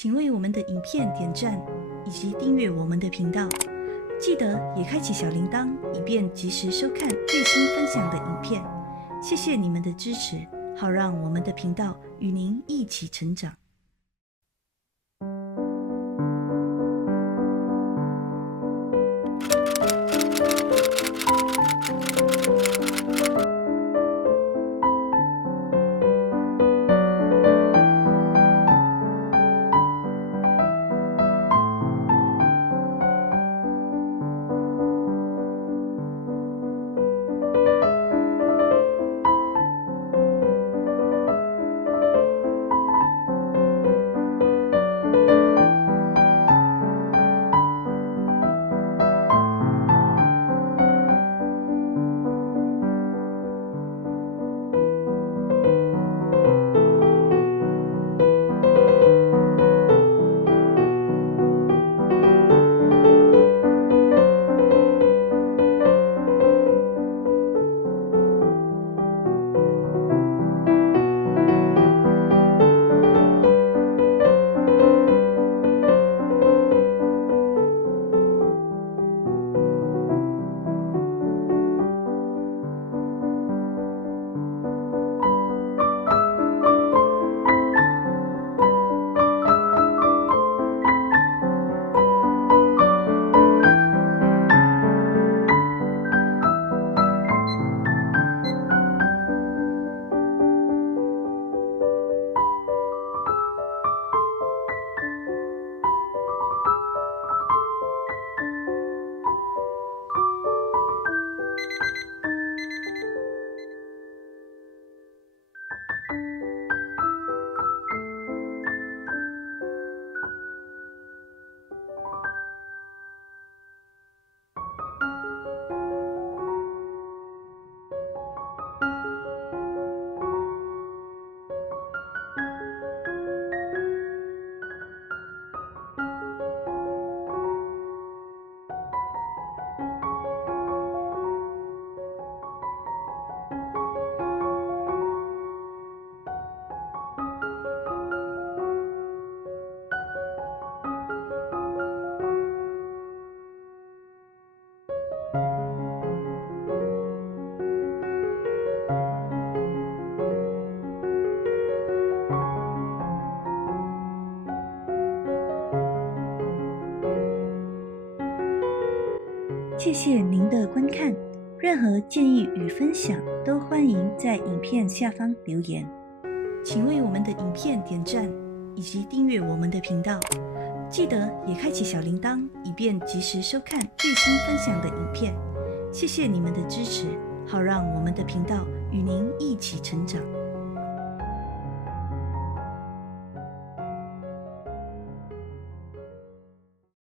请为我们的影片点赞以及订阅我们的频道，记得也开启小铃铛，以便及时收看最新分享的影片。谢谢你们的支持，好让我们的频道与您一起成长。谢谢您的观看，任何建议与分享都欢迎在影片下方留言。请为我们的影片点赞以及订阅我们的频道，记得也开启小铃铛，以便及时收看最新分享的影片。谢谢你们的支持，好让我们的频道与您一起成长。